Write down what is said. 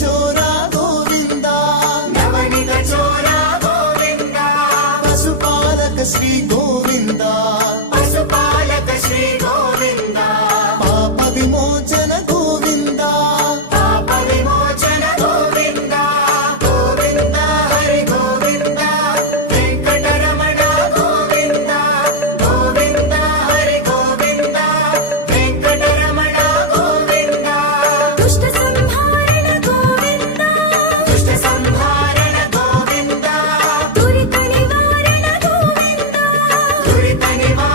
చోర గోవింద నవనిత చోర గోవింద పశుపాలక శ్రీ గోవింద పశుపాలక శ్రీ గోవింద పాప విమోచన గోవింద పాప విమోచన గోవింద గోవింద హరి గోవింద వెంకటరమణ గోవింద గోవింద హరి గోవింద వెంకటరమణ గోవింద దుష్ట సంహారణ గోవింద దుష్ట సంహారణ గోవింద దురిత నివారణ గోవింద దురిత నివారణ